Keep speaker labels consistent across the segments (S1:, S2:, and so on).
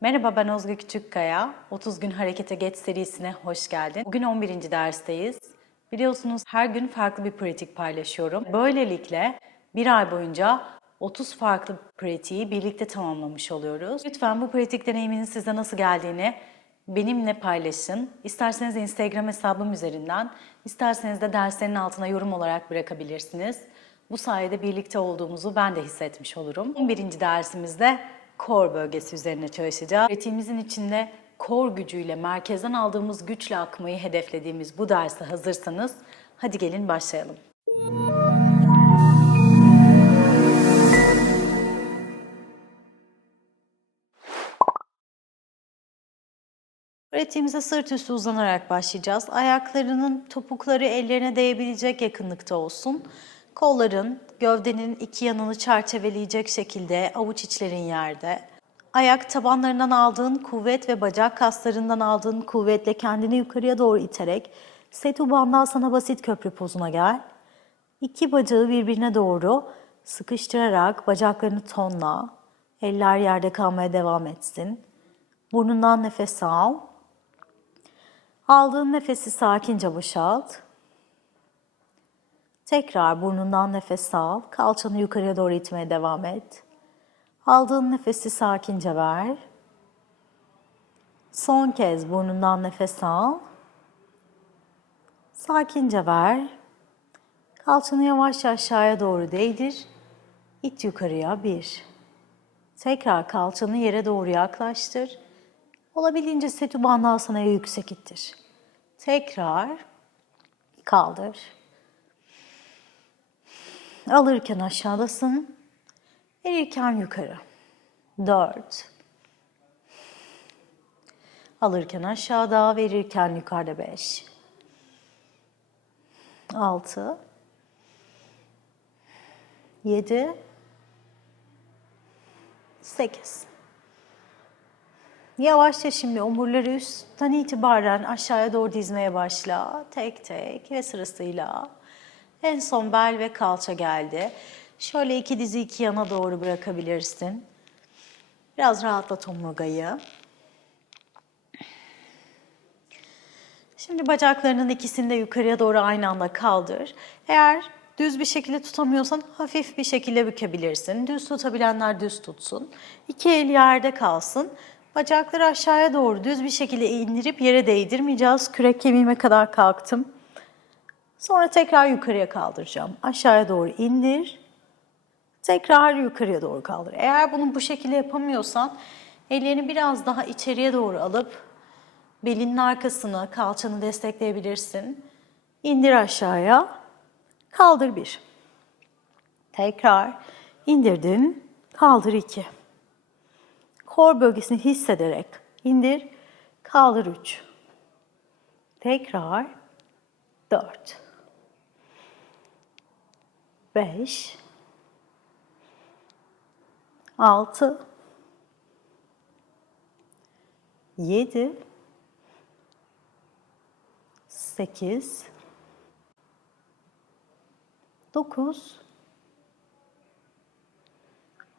S1: Merhaba ben Özge Küçükkaya. 30 gün harekete geç serisine hoş geldin. Bugün 11. dersteyiz. Biliyorsunuz her gün farklı bir pratik paylaşıyorum. Böylelikle bir ay boyunca 30 farklı pratiği birlikte tamamlamış oluyoruz. Lütfen bu pratik deneyiminin size nasıl geldiğini benimle paylaşın. İsterseniz Instagram hesabım üzerinden, isterseniz de derslerin altına yorum olarak bırakabilirsiniz. Bu sayede birlikte olduğumuzu ben de hissetmiş olurum. 11. dersimizde kor bölgesi üzerine çalışacağız. Pratiğimizin içinde kor gücüyle, merkezden aldığımız güçle akmayı hedeflediğimiz bu derse hazırsanız hadi gelin başlayalım. Pratiğimize sırt üstü uzanarak başlayacağız. Ayaklarının topukları ellerine değebilecek yakınlıkta olsun. Kolların gövdenin iki yanını çerçeveleyecek şekilde avuç içlerin yerde. Ayak tabanlarından aldığın kuvvet ve bacak kaslarından aldığın kuvvetle kendini yukarıya doğru iterek Setu Bandhasana basit köprü pozuna gel. İki bacağı birbirine doğru sıkıştırarak bacaklarını tonla. Eller yerde kalmaya devam etsin. Burnundan nefes al. Aldığın nefesi sakince boşalt. Tekrar burnundan nefes al. Kalçanı yukarıya doğru itmeye devam et. Aldığın nefesi sakince ver. Son kez burnundan nefes al. Sakince ver. Kalçanı yavaşça aşağıya doğru değdir. İt yukarıya bir. Tekrar kalçanı yere doğru yaklaştır. Olabildiğince Setu Bandhasana'ya yüksek ittir. Tekrar kaldır. Alırken aşağıdasın. Verirken yukarı. Dört. Alırken aşağıda, verirken yukarıda beş. Altı. Yedi. Sekiz. Yavaşça şimdi omurları üstten itibaren aşağıya doğru dizmeye başla. Tek tek ve sırasıyla. En son bel ve kalça geldi. Şöyle iki dizi iki yana doğru bırakabilirsin. Biraz rahatlat omurgayı. Şimdi bacaklarının ikisini de yukarıya doğru aynı anda kaldır. Eğer düz bir şekilde tutamıyorsan hafif bir şekilde bükebilirsin. Düz tutabilenler düz tutsun. İki el yerde kalsın. Bacakları aşağıya doğru düz bir şekilde indirip yere değdirmeyeceğiz. Kürek kemiğime kadar kalktım. Sonra tekrar yukarıya kaldıracağım. Aşağıya doğru indir. Tekrar yukarıya doğru kaldır. Eğer bunu bu şekilde yapamıyorsan ellerini biraz daha içeriye doğru alıp belinin arkasını, kalçanı destekleyebilirsin. İndir aşağıya. Kaldır bir. Tekrar indirdin. Kaldır iki. Kor bölgesini hissederek indir. Kaldır üç. Tekrar dört. Beş. Altı. Yedi. Sekiz. Dokuz.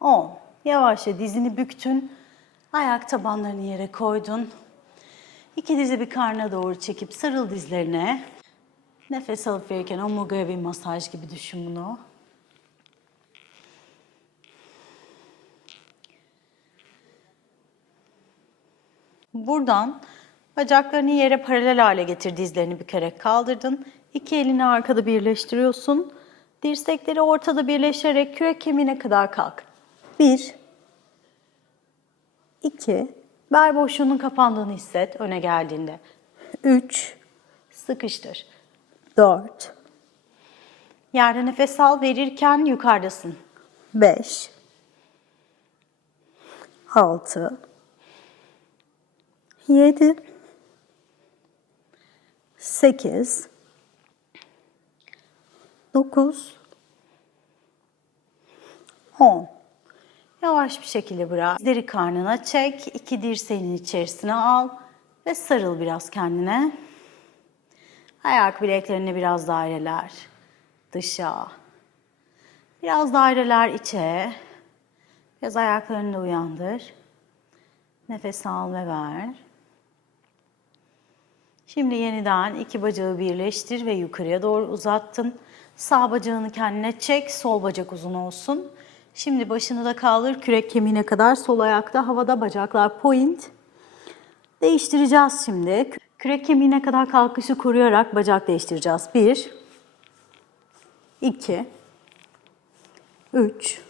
S1: On. Yavaşça dizini büktün. Ayak tabanlarını yere koydun. İki dizi bir karnına doğru çekip sarıl dizlerine. Nefes alıp verirken omurgaya bir masaj gibi düşün bunu. Buradan bacaklarını yere paralel hale getir, dizlerini bükerek kaldırdın. İki elini arkada birleştiriyorsun. Dirsekleri ortada birleştirerek kürek kemiğine kadar kalk. Bir, iki, bel boşluğunun kapandığını hisset öne geldiğinde. Üç, sıkıştır. Dört, yerde nefes al verirken yukarıdasın. Beş, altı, 7 8 9 10 Yavaş bir şekilde bırak. Dizleri karnına çek. iki dirseğinin içerisine al ve sarıl biraz kendine. Ayak bileklerini biraz daireler dışa. Biraz daireler içe. Biraz ayaklarını da uyandır. Nefes al ve ver. Şimdi yeniden iki bacağı birleştir ve yukarıya doğru uzattın. Sağ bacağını kendine çek, sol bacak uzun olsun. Şimdi başını da kaldır kürek kemiğine kadar sol ayakta havada bacaklar point. Değiştireceğiz şimdi. Kürek kemiğine kadar kalkışı koruyarak bacak değiştireceğiz. 1 2 3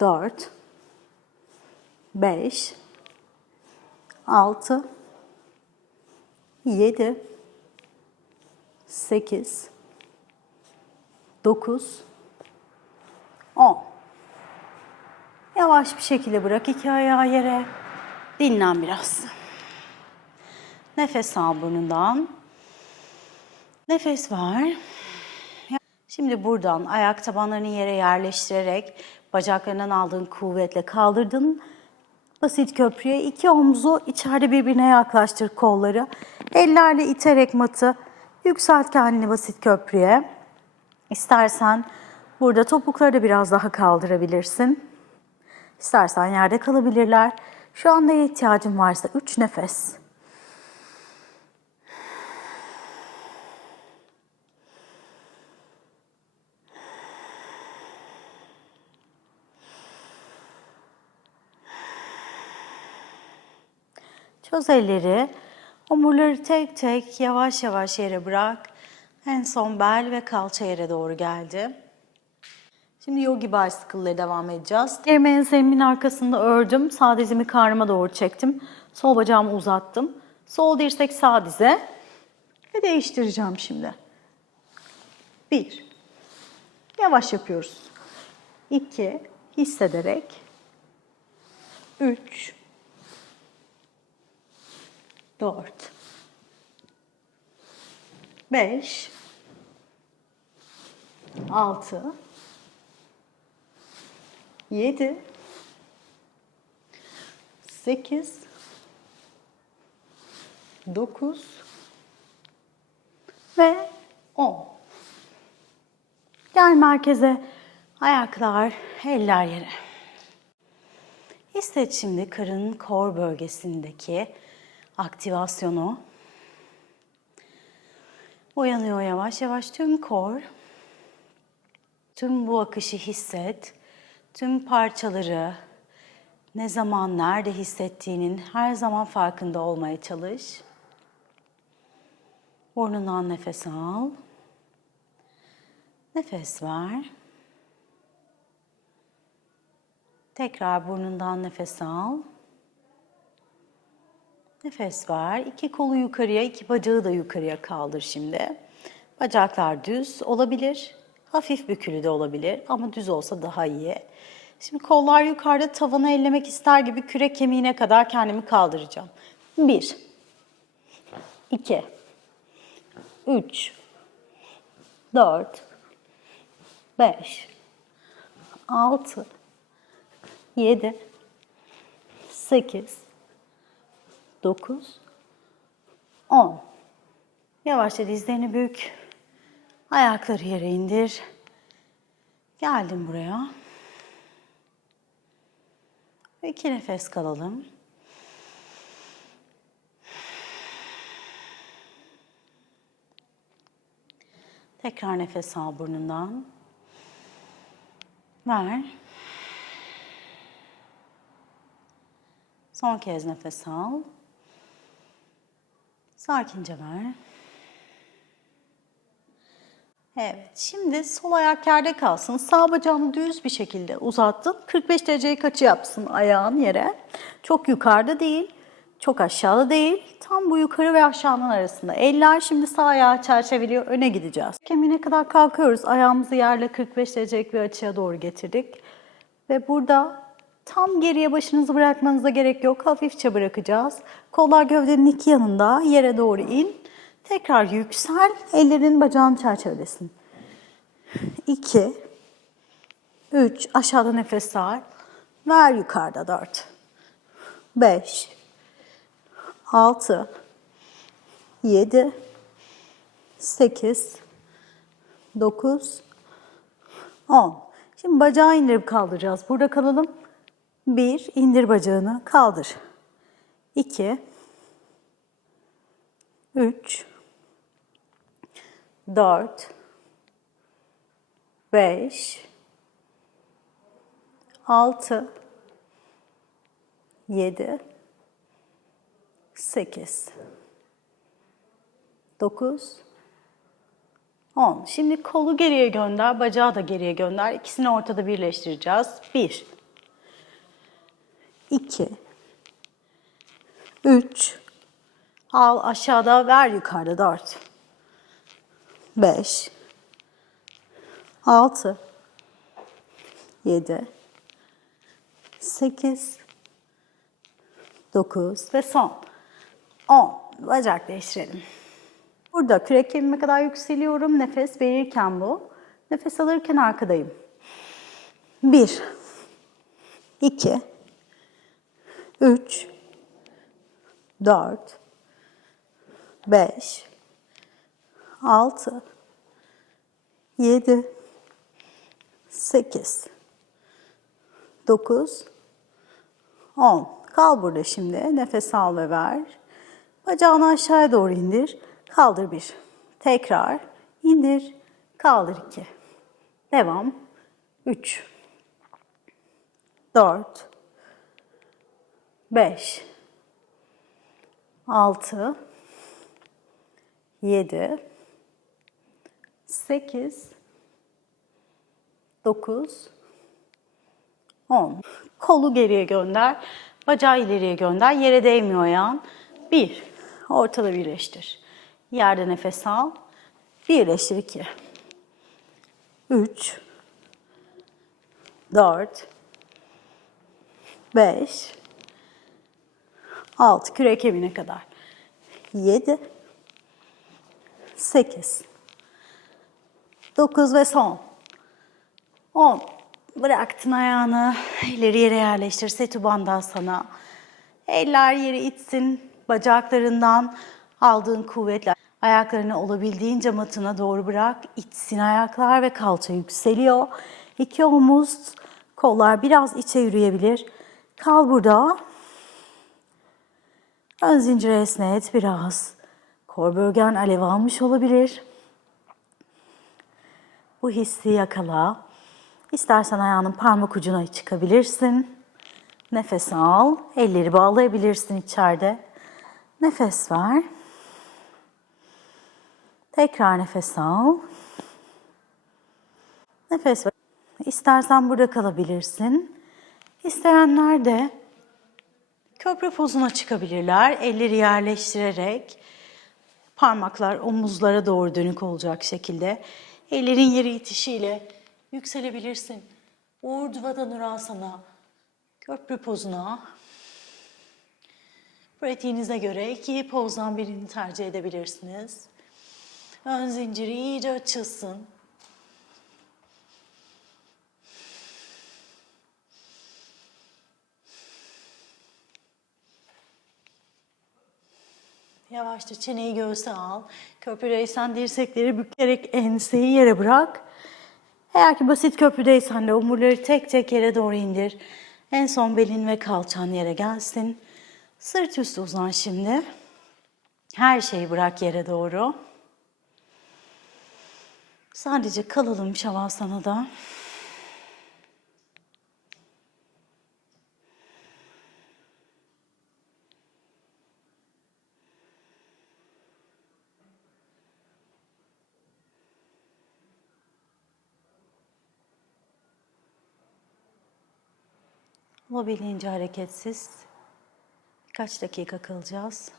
S1: 4 5 6 7 8 9 10 Yavaş bir şekilde bırak iki ayağı yere. Dinlen biraz. Nefes al burnundan. Nefes ver. Şimdi buradan ayak tabanlarını yere yerleştirerek bacaklarından aldığın kuvvetle kaldırdın. Basit köprüye iki omzu içeride birbirine yaklaştır kolları. Ellerle iterek matı yükselt kendini basit köprüye. İstersen burada topukları da biraz daha kaldırabilirsin. İstersen yerde kalabilirler. Şu anda ihtiyacın varsa üç nefes. Çöz elleri. Omurları tek tek yavaş yavaş yere bırak. En son bel ve kalça yere doğru geldi. Şimdi yogi bicycle devam edeceğiz. Elimi enserimin arkasında ördüm. Sağ dizimi karnıma doğru çektim. Sol bacağımı uzattım. Sol dirsek sağ dize. Ve değiştireceğim şimdi. Bir. Yavaş yapıyoruz. İki. Hissederek. Üç. Dört. Beş. Altı. 7 8 9 ve 10. Gel merkeze. Ayaklar, eller yere. Hisset şimdi karın kor bölgesindeki aktivasyonu. Uyanıyor yavaş yavaş tüm kor. Tüm bu akışı hisset. Tüm parçaları ne zaman nerede hissettiğinin her zaman farkında olmaya çalış. Burnundan nefes al. Nefes ver. Tekrar burnundan nefes al. Nefes ver. İki kolu yukarıya, iki bacağı da yukarıya kaldır şimdi. Bacaklar düz olabilir. Hafif bükülü de olabilir ama düz olsa daha iyi. Şimdi kollar yukarıda tavanı ellemek ister gibi kürek kemiğine kadar kendimi kaldıracağım. Bir, iki, üç, dört, beş, altı, yedi, sekiz, dokuz, on. Yavaşça dizlerini bük. Ayakları yere indir. Geldim buraya. İki nefes kalalım. Tekrar nefes al burnundan. Ver. Son kez nefes al. Sakince ver. Evet, şimdi sol ayak yerde kalsın. Sağ bacağını düz bir şekilde uzattın. 45 dereceyi kaçı yapsın ayağın yere. Çok yukarıda değil, çok aşağıda değil. Tam bu yukarı ve aşağının arasında. Eller şimdi sağ ayağı çerçeveliyor, öne gideceğiz. Kemiğine kadar kalkıyoruz. Ayağımızı yerle 45 derecelik bir açıya doğru getirdik. Ve burada tam geriye başınızı bırakmanıza gerek yok. Hafifçe bırakacağız. Kollar gövdenin iki yanında yere doğru in. Tekrar yüksel, ellerin bacağın çerçevelesin. 2 3 aşağıda nefes al. Ver yukarıda 4 5 6 7 8 9 10 Şimdi bacağı indirip kaldıracağız. Burada kalalım. Bir, indir bacağını, kaldır. İki, üç, dört, beş, altı, yedi, sekiz, dokuz, 10. Şimdi kolu geriye gönder, bacağı da geriye gönder. İkisini ortada birleştireceğiz. 1 2 3 Al aşağıda, ver yukarıda 4 5 6 7 8 9 ve son. 10. Bacak değiştirelim. Burada kürek kemiğime kadar yükseliyorum. Nefes verirken bu. Nefes alırken arkadayım. Bir, iki, üç, dört, beş, altı, yedi, sekiz, dokuz, on. Kal burada şimdi. Nefes al ve ver. Bacağını aşağıya doğru indir. Kaldır bir. Tekrar indir. Kaldır iki. Devam. Üç. Dört. Beş. Altı. Yedi. Sekiz. Dokuz. On. Kolu geriye gönder. Bacağı ileriye gönder. Yere değmiyor ayağın. Bir. Ortada birleştir. Yerde nefes al. Birleştir iki. Üç. Dört. Beş. Altı. Kürek kemiğine kadar. Yedi. Sekiz. Dokuz ve son. On. Bıraktın ayağını. Elleri yere yerleştir. Setubanda sana. Eller yere itsin. Bacaklarından aldığın kuvvetle ayaklarını olabildiğince matına doğru bırak. İtsin ayaklar ve kalça yükseliyor. İki omuz, kollar biraz içe yürüyebilir. Kal burada. Ön zincir esnet biraz. Kor bölgen alev almış olabilir. Bu hissi yakala. İstersen ayağının parmak ucuna çıkabilirsin. Nefes al. Elleri bağlayabilirsin içeride. Nefes ver. Tekrar nefes al. Nefes ver. İstersen burada kalabilirsin. İsteyenler de köprü pozuna çıkabilirler. Elleri yerleştirerek parmaklar omuzlara doğru dönük olacak şekilde. Ellerin yeri itişiyle yükselebilirsin. Urdhva Nurasana köprü pozuna Pratiğinize göre iki pozdan birini tercih edebilirsiniz. Ön zinciri iyice açılsın. Yavaşça çeneyi göğse al. Köprüdeysen dirsekleri bükerek enseyi yere bırak. Eğer ki basit köprüdeysen de omurları tek tek yere doğru indir. En son belin ve kalçan yere gelsin. Sırt üstü uzan şimdi. Her şeyi bırak yere doğru. Sadece kalalım şavasanada. Olabildiğince hareketsiz Kaç dakika kalacağız?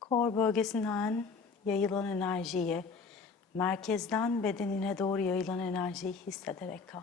S1: Kor bölgesinden yayılan enerjiyi, merkezden bedenine doğru yayılan enerjiyi hissederek kal.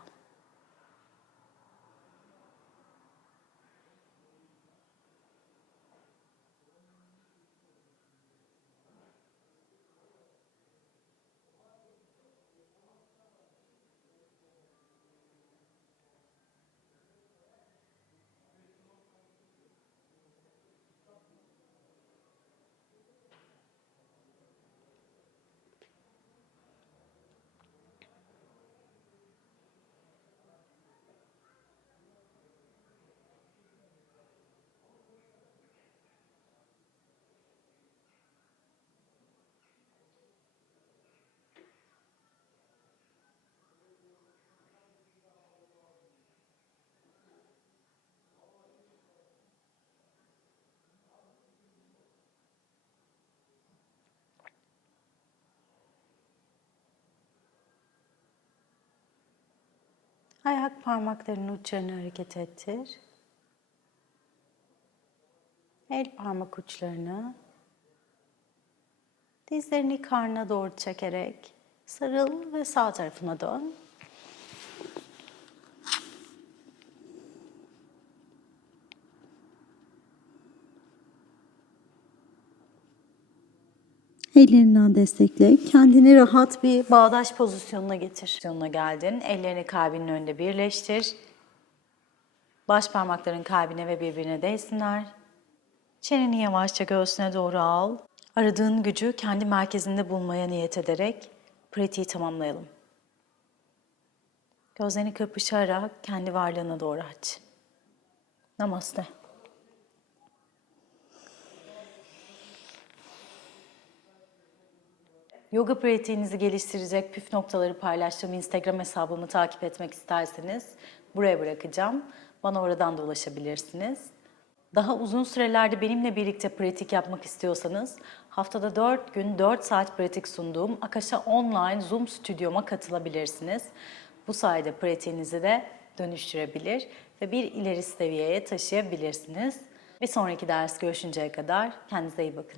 S1: Ayak parmaklarının uçlarını hareket ettir. El parmak uçlarını dizlerini karnına doğru çekerek sarıl ve sağ tarafına dön. Ellerinden destekle. Kendini rahat bir bağdaş pozisyonuna getir. Pozisyonuna geldin. Ellerini kalbinin önünde birleştir. Baş parmakların kalbine ve birbirine değsinler. Çeneni yavaşça göğsüne doğru al. Aradığın gücü kendi merkezinde bulmaya niyet ederek pratiği tamamlayalım. Gözlerini kırpışarak kendi varlığına doğru aç. Namaste. Yoga pratiğinizi geliştirecek püf noktaları paylaştığım Instagram hesabımı takip etmek isterseniz buraya bırakacağım. Bana oradan da ulaşabilirsiniz. Daha uzun sürelerde benimle birlikte pratik yapmak istiyorsanız haftada 4 gün 4 saat pratik sunduğum Akasha Online Zoom stüdyoma katılabilirsiniz. Bu sayede pratiğinizi de dönüştürebilir ve bir ileri seviyeye taşıyabilirsiniz. Bir sonraki ders görüşünceye kadar kendinize iyi bakın.